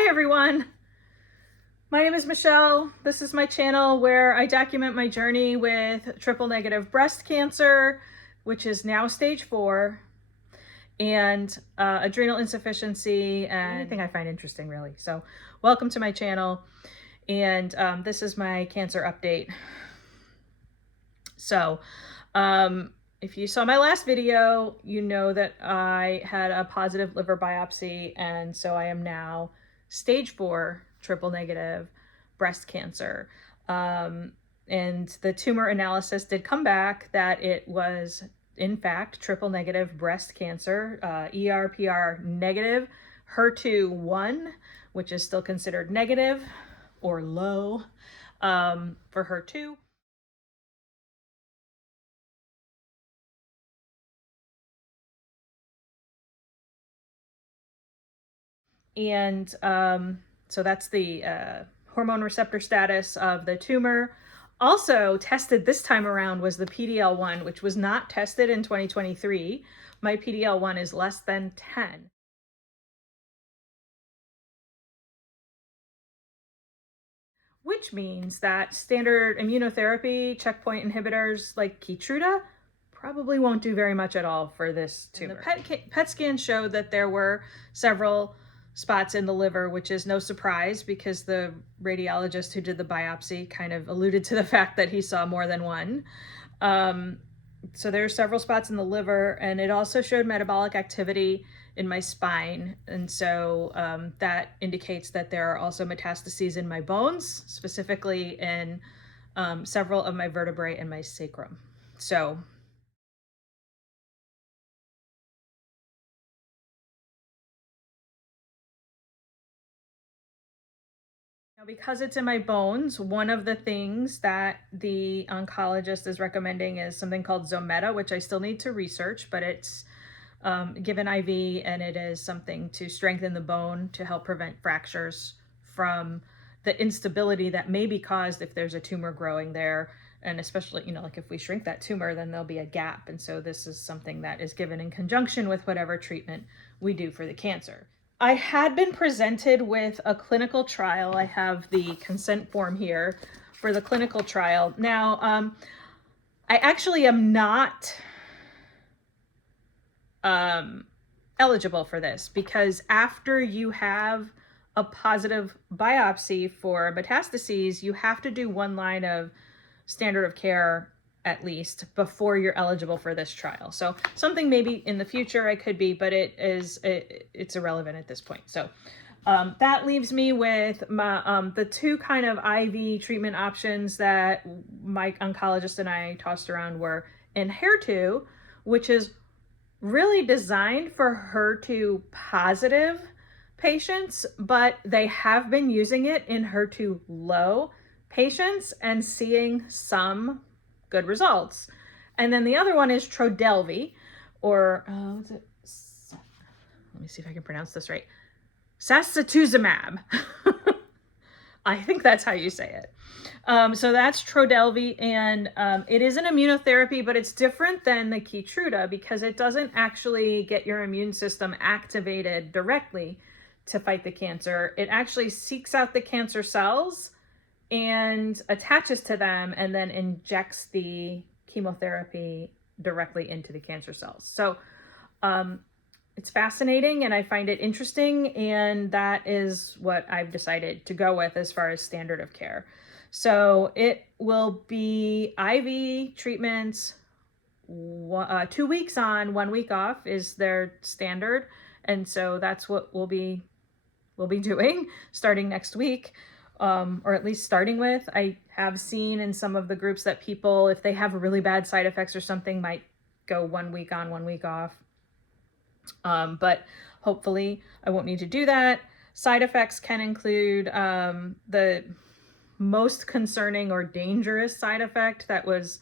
Hi everyone, my name is Michelle. This is my channel where I document my journey with triple negative breast cancer, which is now stage 4, and adrenal insufficiency and anything I find interesting really. So welcome to my channel, and this is my cancer update. So if you saw my last video, you know that I had a positive liver biopsy, and so I am now stage 4 triple negative breast cancer. And the tumor analysis did come back that it was in fact triple negative breast cancer, ER/PR negative, HER2-1, which is still considered negative or low for HER2. And so that's the hormone receptor status of the tumor. Also tested this time around was the PD-L1, which was not tested in 2023. My PD-L1 is less than 10. Which means that standard immunotherapy checkpoint inhibitors like Keytruda probably won't do very much at all for this tumor. And the PET scan showed that there were several spots in the liver, which is no surprise because the radiologist who did the biopsy kind of alluded to the fact that he saw more than one. So there are several spots in the liver, and it also showed metabolic activity in my spine. And so that indicates that there are also metastases in my bones, specifically in several of my vertebrae and my sacrum. So now, because it's in my bones, one of the things that the oncologist is recommending is something called Zometa, which I still need to research, but it's given IV, and it is something to strengthen the bone to help prevent fractures from the instability that may be caused if there's a tumor growing there. And especially, you know, like if we shrink that tumor, then there'll be a gap. And so this is something that is given in conjunction with whatever treatment we do for the cancer. I had been presented with a clinical trial. I have the consent form here for the clinical trial. Now, I actually am not eligible for this because after you have a positive biopsy for metastases, you have to do one line of standard of care at least before you're eligible for this trial. So something maybe in the future I could be, but it's irrelevant at this point. So that leaves me with my, the two kind of IV treatment options that my oncologist and I tossed around were Enhertu, which is really designed for HER2 positive patients, but they have been using it in HER2 low patients and seeing some good results. And then the other one is Trodelvy, or what's it? Let me see if I can pronounce this right. Sacituzumab. I think that's how you say it. So that's Trodelvy, and it is an immunotherapy, but it's different than the Keytruda because it doesn't actually get your immune system activated directly to fight the cancer. It actually seeks out the cancer cells and attaches to them and then injects the chemotherapy directly into the cancer cells. So it's fascinating and I find it interesting, and that is what I've decided to go with as far as standard of care. So it will be IV treatments, 2 weeks on, 1 week off is their standard. And so that's what we'll be doing starting next week. Or at least starting with. I have seen in some of the groups that people, if they have really bad side effects or something, might go 1 week on, 1 week off. But hopefully I won't need to do that. Side effects can include the most concerning or dangerous side effect that was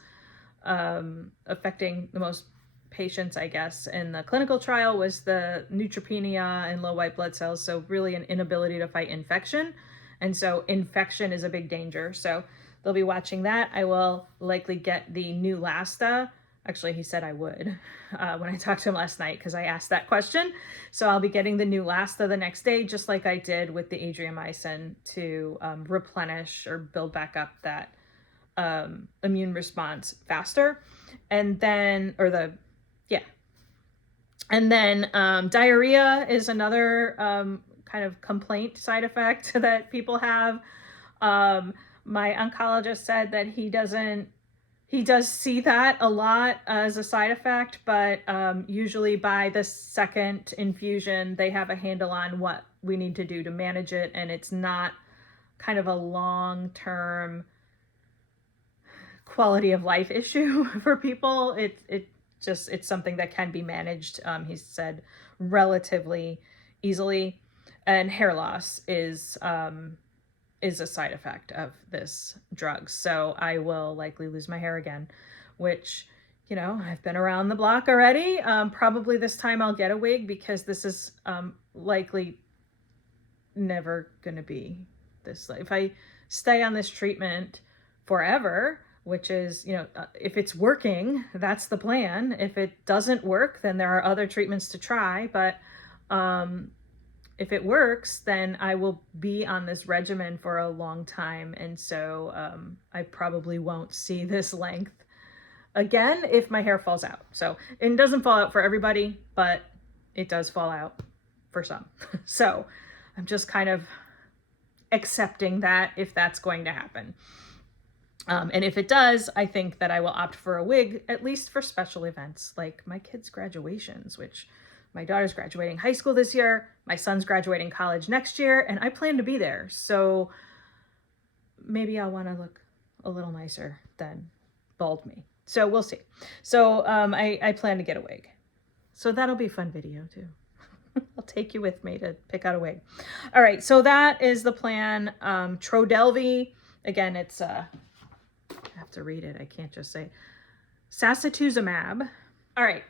affecting the most patients, I guess, in the clinical trial was the neutropenia and low white blood cells. So really an inability to fight infection. And so infection is a big danger. So they'll be watching that. I will likely get the Neulasta Actually, he said I would when I talked to him last night, because I asked that question. So I'll be getting the Neulasta the next day, just like I did with the adriamycin, to replenish or build back up that immune response faster. And then, and then diarrhea is another kind of complaint side effect that people have. My oncologist said that he does see that a lot as a side effect, but usually by the second infusion, they have a handle on what we need to do to manage it, and it's not kind of a long-term quality of life issue for people. It's something that can be managed, he said, relatively easily. And hair loss is a side effect of this drug. So I will likely lose my hair again, which, I've been around the block already. Probably this time I'll get a wig, because this is likely never going to be this. If I stay on this treatment forever, which is, if it's working, that's the plan. If it doesn't work, then there are other treatments to try. But if it works, then I will be on this regimen for a long time. And so I probably won't see this length again if my hair falls out. So it doesn't fall out for everybody, but it does fall out for some. So I'm just kind of accepting that if that's going to happen. And if it does, I think that I will opt for a wig, at least for special events like my kids' graduations, which my daughter's graduating high school this year, my son's graduating college next year, and I plan to be there. So maybe I'll want to look a little nicer than bald me. So we'll see. So I plan to get a wig. So that'll be a fun video too. I'll take you with me to pick out a wig. All right, so that is the plan. Trodelvy, again, it's I have to read it. I can't just say sacituzumab. All right.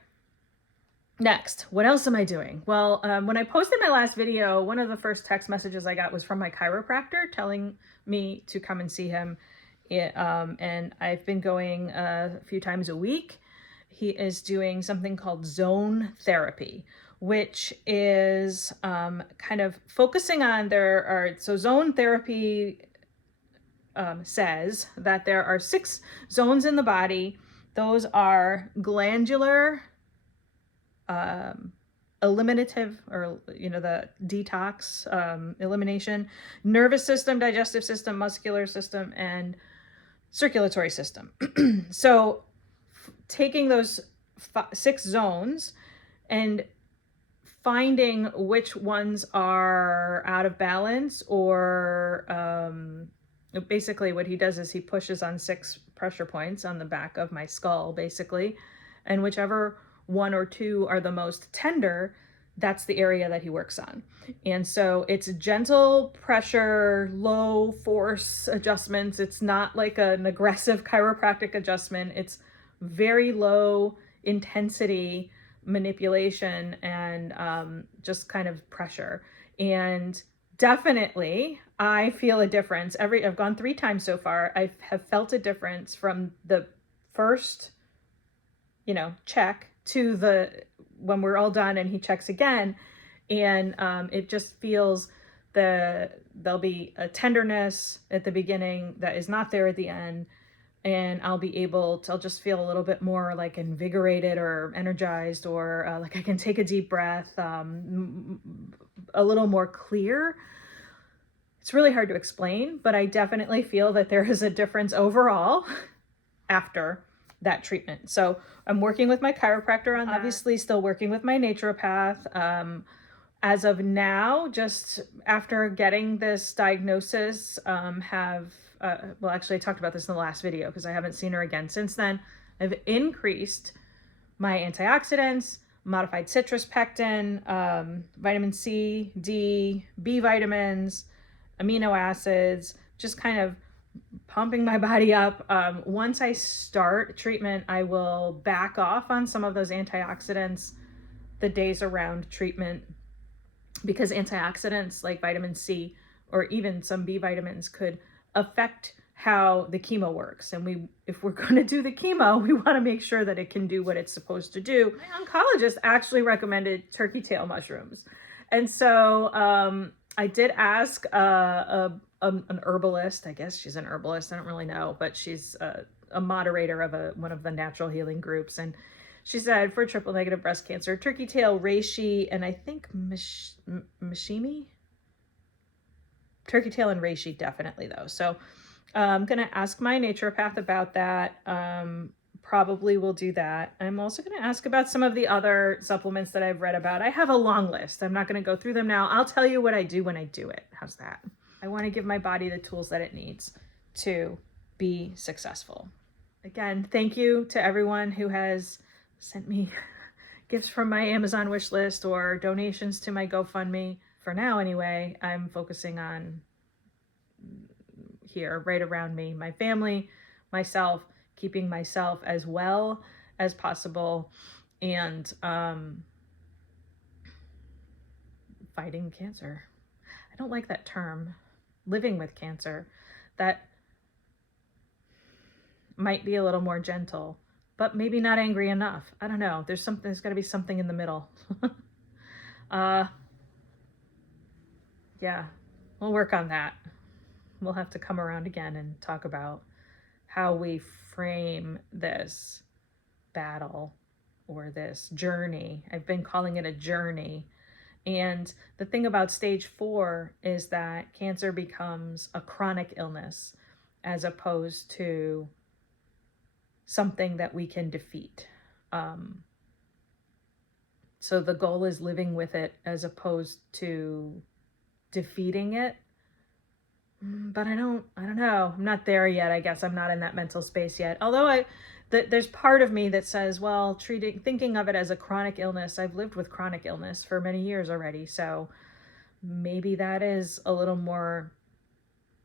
Next, what else am I doing? Well, when I posted my last video, one of the first text messages I got was from my chiropractor telling me to come and see him. And I've been going a few times a week. He is doing something called zone therapy, which is kind of focusing on so zone therapy says that there are 6 zones in the body. Those are glandular, eliminative, or the detox, elimination, nervous system, digestive system, muscular system, and circulatory system. So taking those 6 zones and finding which ones are out of balance, or basically what he does is he pushes on 6 pressure points on the back of my skull, basically, and whichever 1 or 2 are the most tender, that's the area that he works on. And so it's gentle pressure, low force adjustments. It's not like an aggressive chiropractic adjustment. It's very low intensity manipulation and just kind of pressure. And definitely I feel a difference. I've gone 3 times so far. I have felt a difference from the first, check to when we're all done and he checks again. And it just feels there'll be a tenderness at the beginning that is not there at the end. And I'll just feel a little bit more like invigorated or energized, or like I can take a deep breath, a little more clear. It's really hard to explain, but I definitely feel that there is a difference overall after that treatment. So I'm working with my chiropractor on that. Obviously still working with my naturopath. As of now, just after getting this diagnosis, actually I talked about this in the last video because I haven't seen her again since then. I've increased my antioxidants, modified citrus pectin, vitamin C, D, B vitamins, amino acids, just kind of pumping my body up. Once I start treatment, I will back off on some of those antioxidants the days around treatment, because antioxidants like vitamin C or even some B vitamins could affect how the chemo works. And if we're going to do the chemo, we want to make sure that it can do what it's supposed to do. My oncologist actually recommended turkey tail mushrooms. And so I did ask an herbalist. I guess she's an herbalist. I don't really know, but she's a moderator of one of the natural healing groups. And she said for triple negative breast cancer, turkey tail, reishi, and I think mishimi. Turkey tail and reishi definitely though. So I'm going to ask my naturopath about that. Probably will do that. I'm also going to ask about some of the other supplements that I've read about. I have a long list. I'm not going to go through them now. I'll tell you what I do when I do it. How's that? I want to give my body the tools that it needs to be successful. Again, thank you to everyone who has sent me gifts from my Amazon wish list or donations to my GoFundMe. For now, anyway, I'm focusing on here, right around me, my family, myself, keeping myself as well as possible, and fighting cancer. I don't like that term, living with cancer. That might be a little more gentle, but maybe not angry enough. I don't know. There's got to be something in the middle. Yeah, we'll work on that. We'll have to come around again and talk about how we frame this battle or this journey. I've been calling it a journey. And the thing about stage 4 is that cancer becomes a chronic illness as opposed to something that we can defeat. So the goal is living with it as opposed to defeating it. But I don't know. I'm not there yet. I guess I'm not in that mental space yet. Although there's part of me that says, well, thinking of it as a chronic illness, I've lived with chronic illness for many years already. So maybe that is a little more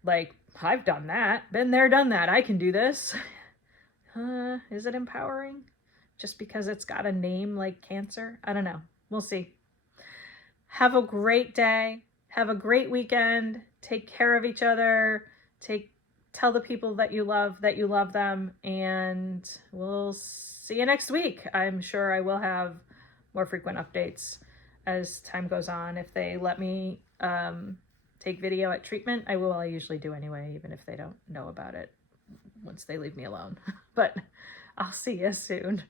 like, I've done that, been there, done that. I can do this. Is it empowering? Just because it's got a name like cancer? I don't know. We'll see. Have a great day. Have a great weekend. Take care of each other. Tell the people that you love them, and we'll see you next week. I'm sure I will have more frequent updates as time goes on. If they let me take video at treatment, I will. I usually do anyway, even if they don't know about it once they leave me alone. But I'll see you soon.